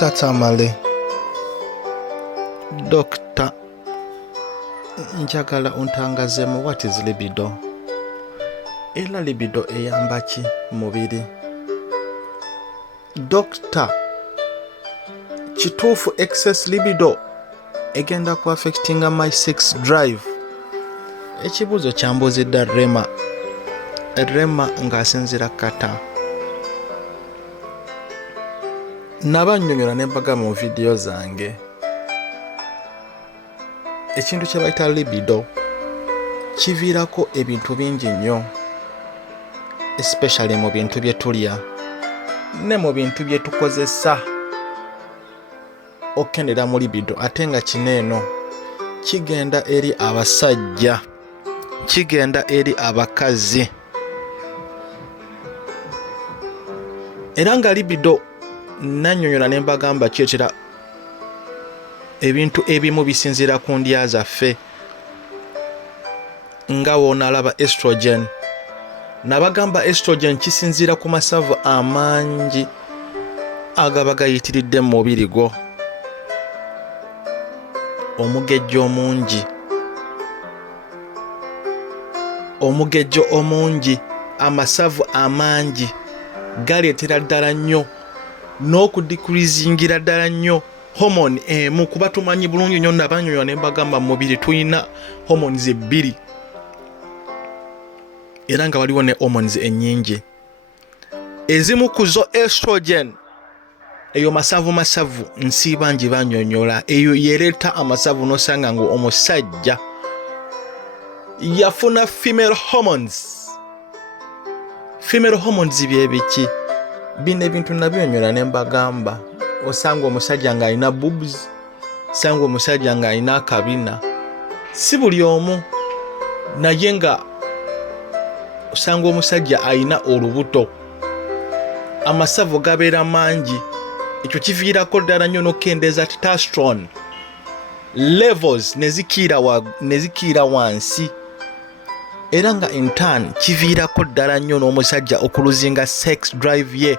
Dr. Tamale. Dr. Njagala ontangazemu what is libido? Era libido eyamba ki mubiri? Dr. Kituufu excess libido egenda ku affectinga my sex drive? Ekibuuzo kyambuuzidde Rema ng'asinziira kata. Nabannyonnyola ne mbaga mu vidiyo zange ekintu kye bayita libido kiviirako ebintu bingi nnyo, especially mu bintu bye tulya ne mu bintu bye tukozesa okukendera mu libido. Ate nga kino eno kigenda eri abasajja, kigenda eri abakazi, era nga libido nannyonnyola ne mbagamba kyetera ebintu ebimu bisinziira ku ndya zaffe, nga woonalaba estrogen. Nabagamba estrogen kisinziira ku masavu amangi agaba gayitiridde mu mubiri gwo, omugejjo omungi, amasavu amangi galeetera ddala nnyo n'okudikurizingira ddala nnyo hormone emu, kuba tumanyi bulungi nnyo nabannyonnyola ne mbagamba mu mubiri tulina hormones ebbiri era nga waliwo ne hormones ennyingi. Ezimu ku zo estrogen, eyo masavu nsiiba ngi bannyonnyola, eyo yereeta amasavu n'osanga nga omusajja yafuna female hormones. Female hormones bye biki? Bino ebintu nabyonnyola ne mbagamba. Osanga omusajja ng'alina boobs, osanga omusajja ng'alina akabina. Si buli omu, naye nga osanga omusajja alina olubuto, amasavu gabeera mangi. Ekyo kiviirako ddala nnyo n'okkendeeza testosterone levels ne zikiira wansi, era nga in turn kiviirako ddala nnyo n'omusajja okuluzinga sex drive ye.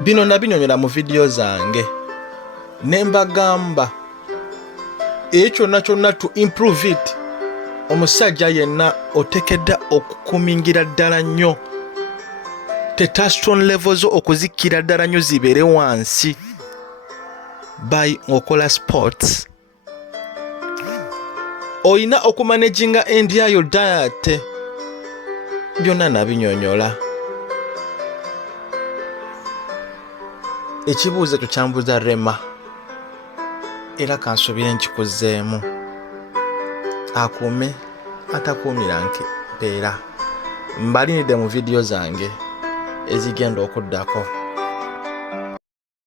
Bino nabinnyonnyola mu vidiyo zange ne mbagamba ekyo kyonna to improve it, omusajja yenna oteekedde okukumingira ddala nnyo testosterone levels okuzikira ddala nnyo zibeere wansi by okola sports. Oyina okumanaginga endya yo diet. Byonna nabinnyonnyola. Ekibuuzo ekyo kyambuuza Rema era kansuubire nkikuzeemu, akuume atakuumira mpeera. Mbalinidde mu vidiyo zange ezigenda okuddako.